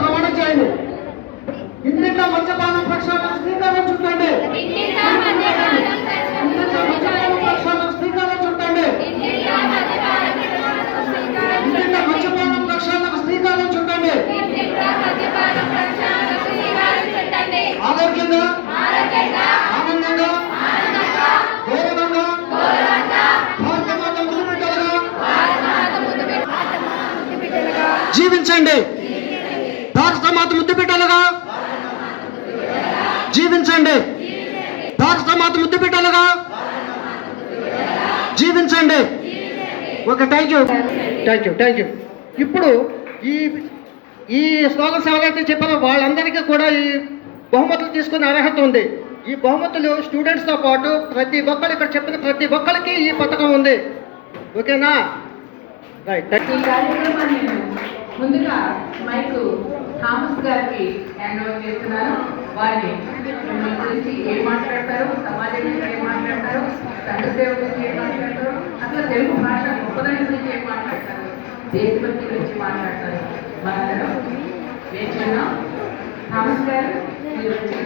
ప్రమాణం చేయండి. ఇంటింట్లో మద్యపానం ప్రక్షాళన శ్రీకారం చుట్టండి. ఇంటింట్లో మద్యపానం ప్రక్షాళన శ్రీకారం చుట్టండి. ఇంటింట్లో మద్యపానం ప్రక్షాళన శ్రీకారం చుట్టండి. ఆరోగ్యంగా ఆనందంగా? గౌరవంగా? భారతమాత ముద్దు బిడ్డలుగా జీవించండి. జీవించండి భారతమాత ముద్దు బిడ్డలుగా జీవించండి. Okay thank you thank you thank you ఇప్పుడు ఈ ఈ స్లోగన్స్ ఎవరైతే చెప్పారో వాళ్ళందరికీ కూడా ఈ బహుమతులు తీసుకునే అర్హత ఉంది. ఈ బహుమతులు స్టూడెంట్స్తో పాటు ప్రతి ఒక్కరు ఇక్కడ చెప్పిన ప్రతి ఒక్కరికి ఈ పథకం ఉంది. ఓకేనా? రైట్ ముందుగా మైక్ థామస్ గారికి హ్యాండ్ ఓవర్ చేస్తున్నాను. వారిని మిమ్మల్ని గురించి ఏం మాట్లాడతారు సమాజం గురించి ఏం మాట్లాడతారు సంఘ సేవ గురించి ఏం మాట్లాడతారు అసలు తెలుగు భాష గొప్పదాని గురించి ఏం మాట్లాడతారు దేశభక్తి గురించి మాట్లాడతారు మనందరం వేచి థామస్ గారు మీరు వచ్చి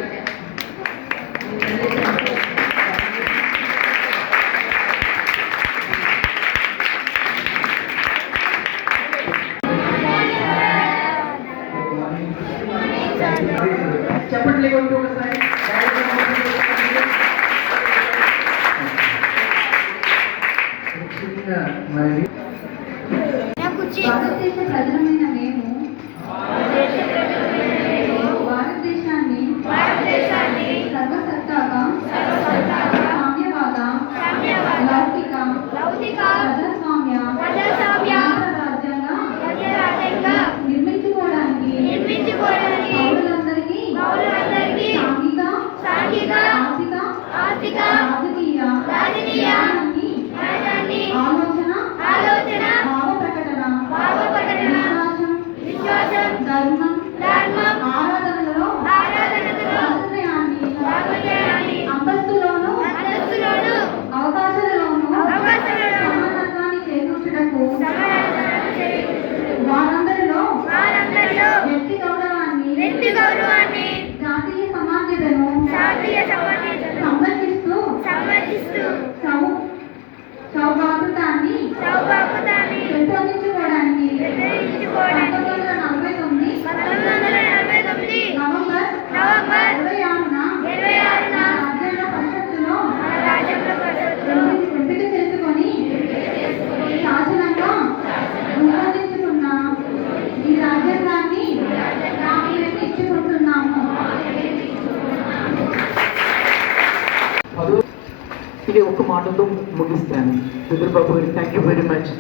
మాటతో ముగిస్తాను. రుద్రబాబు గారు థ్యాంక్ యూ వెరీ మచ్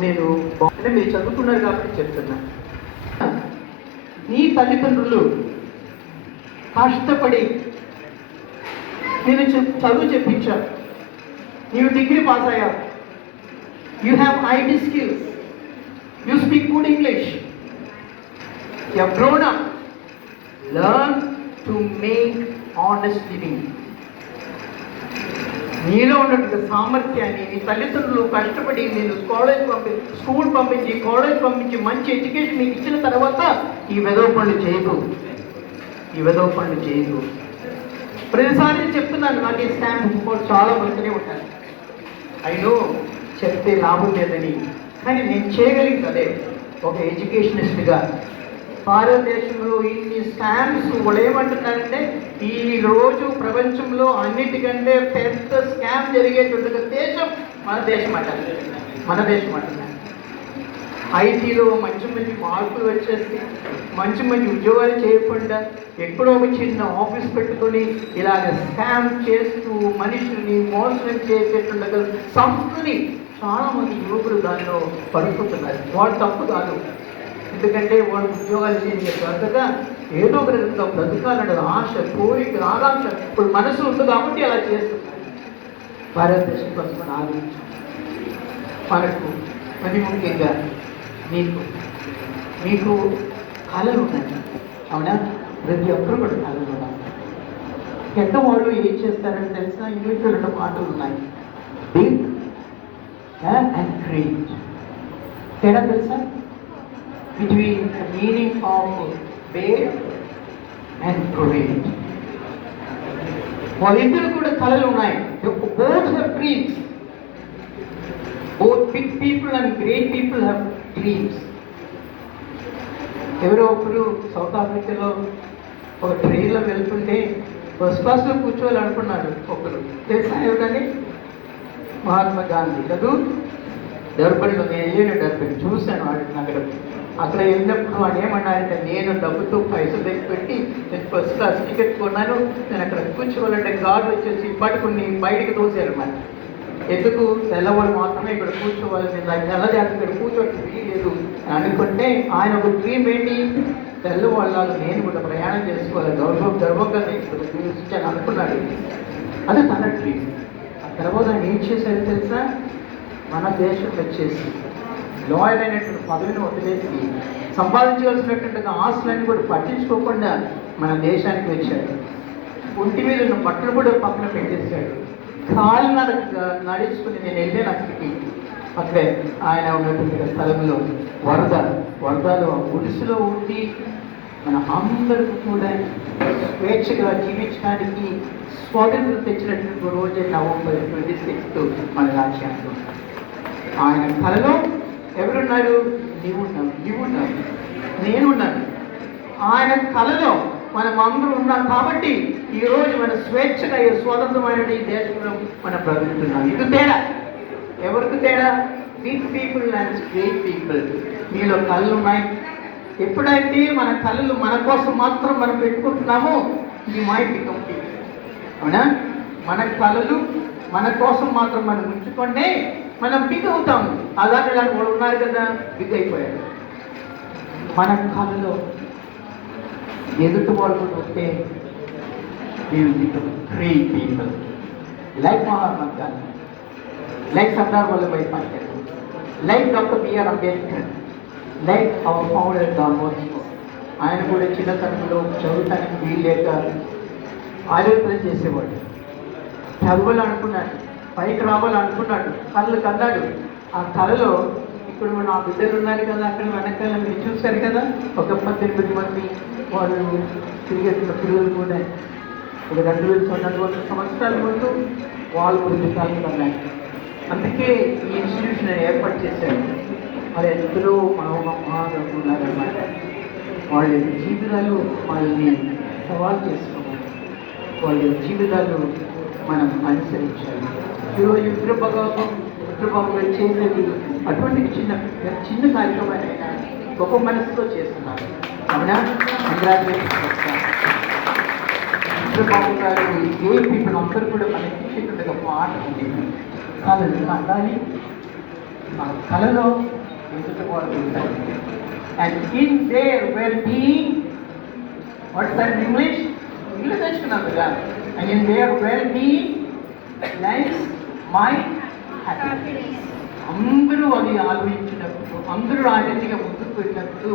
నేను అంటే మీరు చదువుకున్నారు కాబట్టి చెప్తున్నా. నీ తల్లిదండ్రులు కష్టపడి నేను చదువు చెప్పించా. నీవు డిగ్రీ పాస్ అయ్యావు you have IT skills you speak good English you grown up learn to make honest living నీలో ఉన్నటువంటి సామర్థ్యాన్ని నీ తల్లిదండ్రులు కష్టపడి నేను కాలేజ్ పంపి స్కూల్ పంపించి కాలేజ్ పంపించి మంచి ఎడ్యుకేషన్ నీకు ఇచ్చిన తర్వాత ఈ వెదవ పనులు చేయకు. ఈ వెదవ పనులు చేయకు. ప్రతిసారి చెప్తున్నాను నాకు ఈ స్టాంప్ చాలా మంచిగా ఉంటాను అయినో చెప్తే లాభం లేదని కానీ నేను చేయగలిగింది అదే. ఒక ఎడ్యుకేషనిస్ట్గా భారతదేశంలో ఇన్ని స్కామ్స్ వాళ్ళు ఏమంటున్నారంటే ఈ రోజు ప్రపంచంలో అన్నిటికంటే పెద్ద స్కామ్ జరిగేటువంటి దేశం మన దేశం అంటారు. మన దేశం అంటున్నారు. ఐటీలో మంచి మంచి మార్పులు వచ్చేసి మంచి మంచి ఉద్యోగాలు చేయకుండా ఎక్కడో ఒక చిన్న ఆఫీస్ పెట్టుకొని ఇలాగ స్కామ్ చేస్తూ మనుషుల్ని మోసం చేసేటువంటి సంస్థని చాలామంది యువకులు దానిలో పడిపోతున్నారు వాడు తప్పు కాదు. ఎందుకంటే వాడు ఉద్యోగాలు చేయించారు అంతగా ఏదో ఒక రకంగా బ్రతకాలనే ఆశ కోరిక ఆకాంక్ష ఇప్పుడు మనసు ఉంది కాబట్టి అలా చేస్తున్నారు. భారతదేశం కోసం మనం ఆలోచించాం మనకు మరి ముఖ్యంగా మీకు మీకు కళలు ఉన్నాయి. అవునా? ప్రతి ఒక్కరు కూడా కళలు ఉన్నాయి. పెద్దవాళ్ళు ఏం చేస్తారని తెలిసిన ఇంగ్లీష్లో రెండు మాటలు ఉన్నాయి. థింక్ అండ్ క్రియేట్ తేడా తెలుసా? Between the meaning of bear and parade. వాళ్ళిద్దరు కూడా కళలు ఉన్నాయి. Both have dreams both big people and great people have dreams ఎవరో ఒకరు సౌత్ ఆఫ్రికాలో ఒక ట్రైన్లో వెళ్తుంటే ఫస్ట్ క్లాస్లో కూర్చోవాలి అనుకున్నాడు ఒకరు. తెలుసా ఎవరని మహాత్మా గాంధీ. కదూ? డర్బన్లో నేను వెళ్ళాను డర్బన్ చూశాను వాడి నగరం. అక్కడ వెళ్ళినప్పుడు వాడు ఏమన్నారంటే నేను డబ్బుతో పైసలు దగ్గర పెట్టి నేను ఫస్ట్ క్లాస్ టికెట్ కొన్నాను. నేను అక్కడ కూర్చోవాలంటే గార్డు వచ్చేసి పట్టుకుని బయటికి తోసారు మరి. ఎందుకు? తెల్లవాడు మాత్రమే ఇక్కడ కూర్చోవాలి తెల్లదేత ఇక్కడ కూర్చోటి లేదు. అనుకుంటే ఆయన ఒక డ్రీమ్ ఏంటి? తెల్లవాళ్ళు నేను కూడా ప్రయాణం చేసుకోవాలి. గౌరవం గర్వంగా నేను ఇక్కడ అనుకున్నాడు. అది తన డ్రీమ్ ఆ తర్వాత ఆయన ఏం చేశారు తెలుసా? మన దేశం వచ్చేసి లాయర్ అనేటువంటి పదవిని వదిలేసి సంపాదించవలసినటువంటి ఆస్తులన్నీ కూడా పట్టించుకోకుండా మన దేశానికి వచ్చాడు. ఒంటి మీద ఉన్న బట్టలు కూడా పక్కన పెట్టేశాడు. కాలు నడక నడుచుకుని నేను వెళ్ళాను అక్కడికి అక్కడే ఆయన ఉన్నటువంటి స్థలంలో వరద వరదలో గుడిసెలో ఉండి మన అందరికీ కూడా స్వేచ్ఛగా జీవించడానికి స్వాతంత్రం తెచ్చినటువంటి రోజే నవంబర్ ట్వంటీ సిక్స్త్ మన రాజ్యాంగం. ఆయన కళలో ఎవరున్నారు? నీవున్నావు నీవున్నావు నేనున్నాను. ఆయన కళలో మనం అందరూ ఉన్నాం కాబట్టి ఈ రోజు మన స్వేచ్ఛగా ఈ స్వతంత్రమైన ఈ దేశంలో మనం బ్రతుకుతున్నాం. ఇది తేడా? ఎవరికి తేడా? Big people and great people మీలో కళ్ళు ఉన్నాయి ఎప్పుడైతే మన కళ్ళు మన కోసం మాత్రం మనం పెట్టుకుంటున్నామో ఈ మైండ్ బికమ్ అవునా? మన కళలు మన కోసం మాత్రం మనం ఉంచుకుంటే మనం బిగ్ అవుతాం. అలాంటి ఇలాంటి వాళ్ళు ఉన్నారు కదా బిగ్ అయిపోయారు మన కాలంలో ఎదుటి వాళ్ళు వస్తే free people like Mahatma Gandhi like Sardar Vallabhbhai Patel like doctor BR Ambedkar like our founder డామోస్కో ఆయన కూడా చిన్నతనంలో చదువుతానికి వీలు లేక ఆలోచన చేసేవాడు. చదవాలనుకున్నాడు. పైకి రావాలనుకున్నాడు కళ్ళు కన్నాడు. ఆ కళలో ఇప్పుడు నా బిడ్డలు ఉన్నారు కదా అక్కడ వెనకాల మీరు చూశారు కదా ఒక పద్దెనిమిది మంది వాళ్ళు తిరిగేసిన పిల్లలు కూడా ఒక రెండు వేల పన్నెండు సంవత్సరాల ముందు వాళ్ళు గురించి కళ్ళు అందుకే ఈ ఇన్స్టిట్యూషన్ ఏర్పాటు చేశారు. మరి ఎందరో ఉన్నారన్నమాట. వాళ్ళ జీవితాలు వాళ్ళని సవాల్ చేసుకోవాలి. వాళ్ళ జీవితాలు మనం అనుసరించాలి. ఈరోజు విగ్రహభావం విగ్రహభావం చేసేది అటువంటి చిన్న చిన్న కార్యక్రమాన్ని గొప్ప మనసుతో చేస్తున్నారు. అవునా? కంగ్రాచులేషన్ గారు ఏ పీపుల్ అందరూ కూడా మనకి ఇచ్చేటువంటి గొప్ప ఆట ఉంది కళలు అందాలి ఆ కళలో ఎదుటి వాళ్ళు ఉంటారు. And in there well being what's that English English నేర్చుకున్నాం కదా. And in there well being life mind happiness అందరూ అది ఆలోచించినప్పుడు అందరూ ఆ రీతిగా ముందుకు వెళ్ళినప్పుడు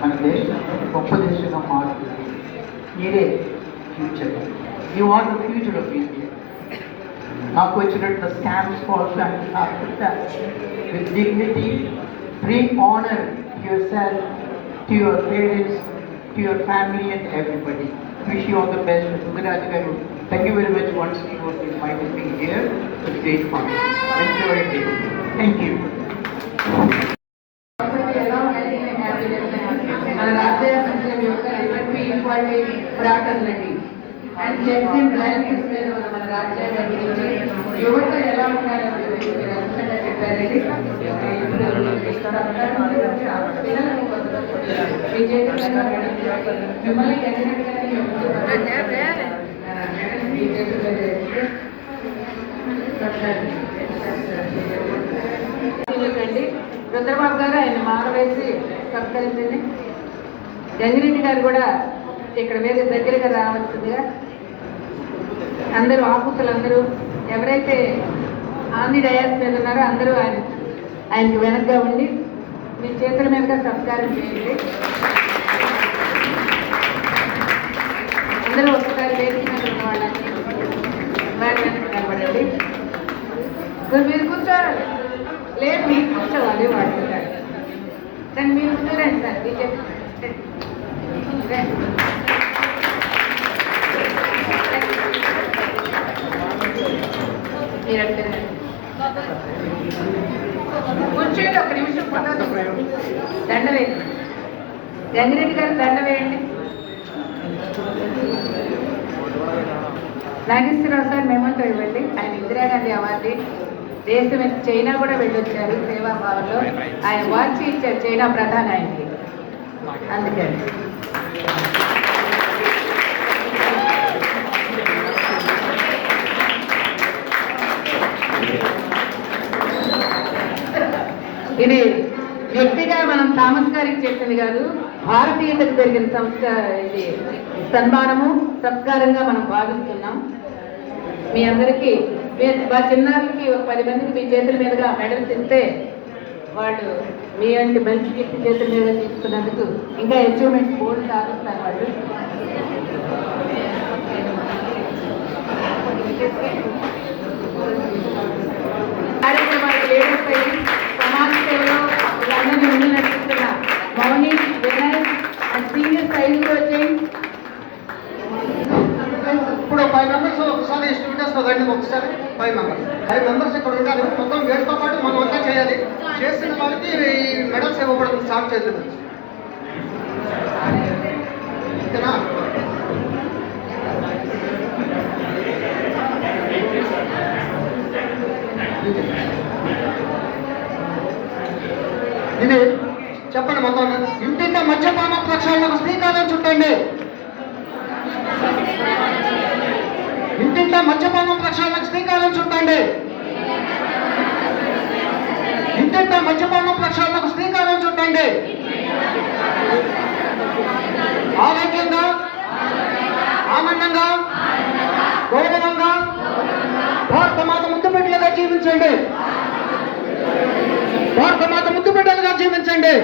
మన దేశం గొప్ప దేశంగా మారుతుంది మీరే future you are the future of India నాకు వచ్చినట్టు స్కామ్స్ కాల్స్ అండ్ కాకుండా with dignity bring honour to yourself to your parents to your family and everybody wish you all the best Sundaraj garu thank you very much once you were my being here to great fun thank you కాబట్టి ఎలా ఉండాలి నేను happy చేస్తాను మన రాజ్య సంక్షేమ యొక్క LMP equality fraternity and checks and balances మీద మన మన రాజ్యాంగం గురించి యువత ఎలా ఉండాలని గురించి మీరు అంశంగా చెప్పారండి ఇప్పుడు సంస్కారం గురించి ఆ పిల్లలకు మీ చేతుల్లో మిమ్మల్ని అండి రుద్రబాబు గారు ఆయన మాల వేసి సత్కరించండి గారు కూడా ఇక్కడ మీద దగ్గరగా రావాల్సిందిగా అందరూ ఆఫీసులు అందరూ ఎవరైతే ఆంధ్ర డయాస్ మీద ఉన్నారో అందరూ ఆయన ఆయనకి వెనక్గా ఉండి మీ చేతుల మీదుగా సత్కారం చేయండి. అందరూ ఒకసారి వేదిక ఉన్న వాళ్ళని వారి మీరు కూర్చోవాలి. లేదు మీరు కూర్చోవాలి వాడుకుంటారు దాన్ని మీరు ముందు సార్ బీజేపీ రండి. కూర్చోండి ఒక నిమిషం ఫోటో దండ వేయండి. జంగిరెడ్డి గారు దండ వేయండి. నాగేశ్వరరావు సార్ మేమంతా ఇవ్వండి. ఆయన ఇందిరాగాంధీ అవార్డు దేశం చైనా కూడా వెళ్ళొచ్చారు సేవాభావంలో ఆయన వాచి ఇచ్చారు చైనా ప్రధాని ఆయనకి. అందుకని ఇది వ్యక్తిగా మనం థామస్ గారికి చెప్పింది కాదు భారతీయులకు జరిగిన సంస్థ ఇది సన్మానము సత్కారంగా మనం భావిస్తున్నాం. మీ అందరికీ మీ- మా చిన్నారులకి ఒక పది మందికి మీ చేతుల మీదుగా మెడల్స్ ఇస్తే వాళ్ళు మీ అంటే మంచి వ్యక్తి చేతుల మీద తీసుకున్నందుకు ఇంకా అచీవ్మెంట్ బోర్డు సాధిస్తారు వాళ్ళు. కార్యక్రమాలు లేడీస్ సమాజ సేవలో వీళ్ళందరినీ ఉండినట్టు ఫైవ్ మెంబర్స్ ఒకసారి స్టూడెంట్స్ రండి ఒకసారి ఫైవ్ మెంబర్స్ ఫైవ్ మెంబర్స్ ఇక్కడ ఉంటారు. మొత్తం వీటితో పాటు మనం అంతా చేయాలి. చేసిన వాళ్ళకి ఈ మెడల్స్ ఇవ్వబడుతుంది సార్ చేద్దాం. నుంచి ఓకేనా? ఇది చెప్పండి మొత్తం ఇంటింటి మద్యపాన ప్రక్షాళనకు శ్రీకారం చుట్టండి ఇంటింట మద్యపానం ప్రక్షాళనకు శ్రీకారం చుట్టండి. ఇంటింట మద్యపానం ప్రక్షాళనకు శ్రీకారం చుట్టండి. ఆరోగ్యంగా ఆనందంగా గౌరవంగా భారత మాత ముద్దు బిడ్డలుగా జీవించండి. భారత మాత ముద్దు బిడ్డలుగా జీవించండి.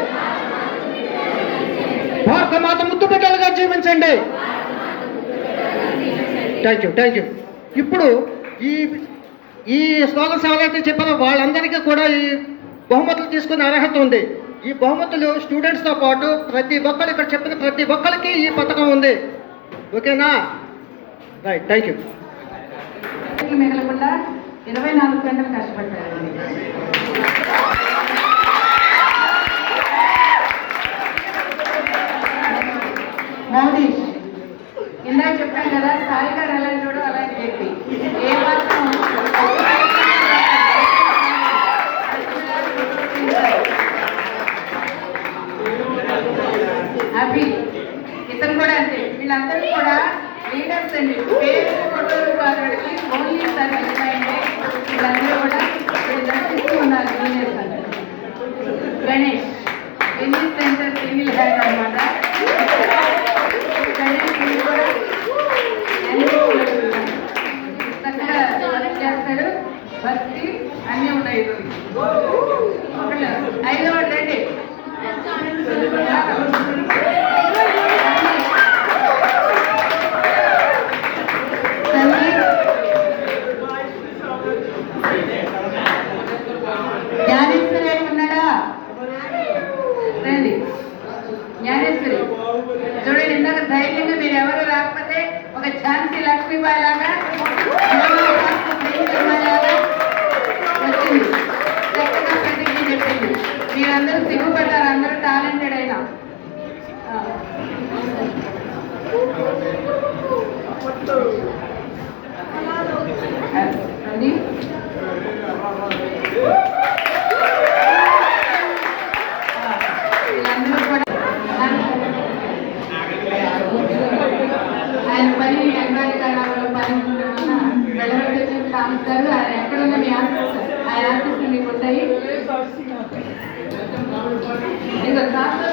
భారత మాత ముద్దు బిడ్డలుగా జీవించండి. థ్యాంక్ యూ థ్యాంక్ యూ ఇప్పుడు ఈ ఈ స్లోగన్స్ ఎవరైతే చెప్పారో. వాళ్ళందరికీ కూడా ఈ బహుమతులు తీసుకునే అర్హత ఉంది. ఈ బహుమతులు స్టూడెంట్స్తో పాటు ప్రతి ఒక్కరు ఇక్కడ చెప్పిన ప్రతి ఒక్కరికి ఈ పథకం ఉంది. ఓకేనా? రైట్ థ్యాంక్ యూ మిగలకుండా ఇరవై నాలుగు గంటలు ఇందాక చెప్పాను కదా અમે છાનથી લક્ષ્મીબાઈ લાગ્યા వెళ్ళవలసి కామిస్తారు ఆయన ఎక్కడున్న మీ ఆఫీస్ ఆయన ఆఫీసులు మీకు ఉంటాయి ఇంకా శాస్త్రం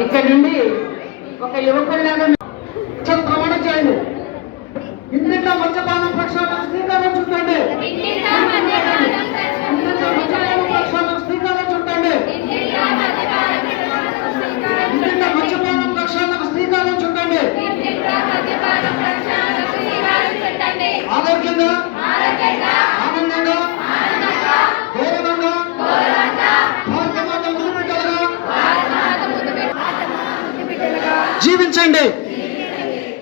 ఇక్కడ నుండి ఒక యువకుల్లాగా జీవించండి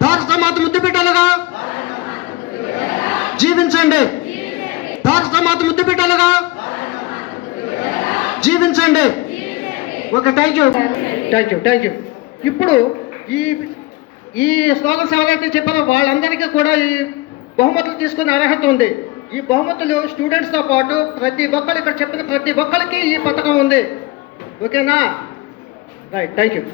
భారత మాత ముద్దు పెట్టాలగా? జీవించండి. భారత మాత ముద్దు పెట్టాలగా? జీవించండి. Okay thank you thank you thank you ఇప్పుడు ఈ ఈ స్లోగన్స్ ఎవరైతే చెప్పారో వాళ్ళందరికీ కూడా ఈ బహుమతులు తీసుకునే అర్హత ఉంది. ఈ బహుమతులు స్టూడెంట్స్తో పాటు ప్రతి ఒక్కరు ఇక్కడ చెప్పిన ప్రతి ఒక్కరికి ఈ పథకం ఉంది. ఓకేనా? Right thank you